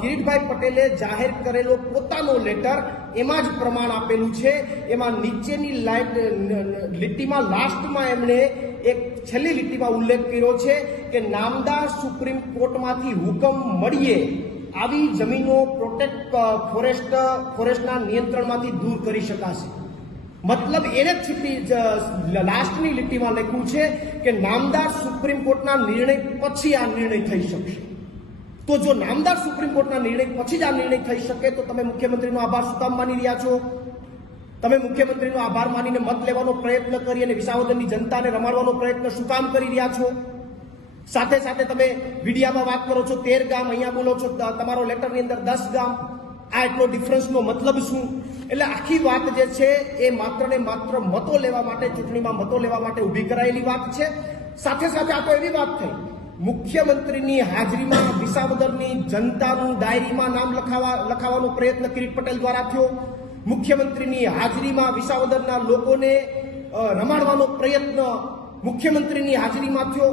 કિરીટભાઈ પટેલે જાહેર કરેલો પોતાનો લેટર એમાં જ પ્રમાણ આપેલું છે। એમાં નીચેની લીટીમાં લાસ્ટમાં એમણે એક છેલ્લી લીટીમાં ઉલ્લેખ કર્યો છે કે નામદાર સુપ્રીમ કોર્ટમાંથી હુકમ મળીએ આવી જમીનો ફોરેસ્ટના નિયંત્રણમાંથી દૂર કરી શકાશે। મતલબ એને લાસ્ટની લીટીમાં લખ્યું છે કે નામદાર સુપ્રીમ કોર્ટના નિર્ણય પછી આ નિર્ણય થઈ શકશે। તો જો નામદાર સુપ્રીમ કોર્ટના નિર્ણય પછી જ આ નિર્ણય થઈ શકે તો તમે મુખ્યમંત્રીનો આભાર શું કામ માની રહ્યા છો? તમે મુખ્યમંત્રીનો આભાર માનીને મત લેવાનો પ્રયત્ન કરી અને વિસાવદરની જનતાને રમાડવાનો પ્રયત્ન શું કામ કરી રહ્યા છો? સાથે સાથે તમે મીડિયામાં વાત કરો છો 13 ગામ, અહીંયા બોલો છો તમારો લેટરની અંદર 10 ગામ। આ એટલો ડિફરન્સનો મતલબ શું? એટલે આખી વાત જે છે એ માત્ર ને માત્ર મતો લેવા માટે, ચૂંટણીમાં મતો લેવા માટે ઊભી કરાયેલી વાત છે। સાથે સાથે આ તો એવી વાત થઈ મુખ્યમંત્રીની હાજરીમાં વિસાવદરની જનતાનું ડાયરીમાં નામ લખાવવાનો પ્રયત્ન કિરીટ પટેલ દ્વારા થયો। મુખ્યમંત્રીની હાજરીમાં વિસાવદરના લોકોને રમાડવાનો પ્રયત્ન મુખ્યમંત્રીની હાજરીમાં થયો।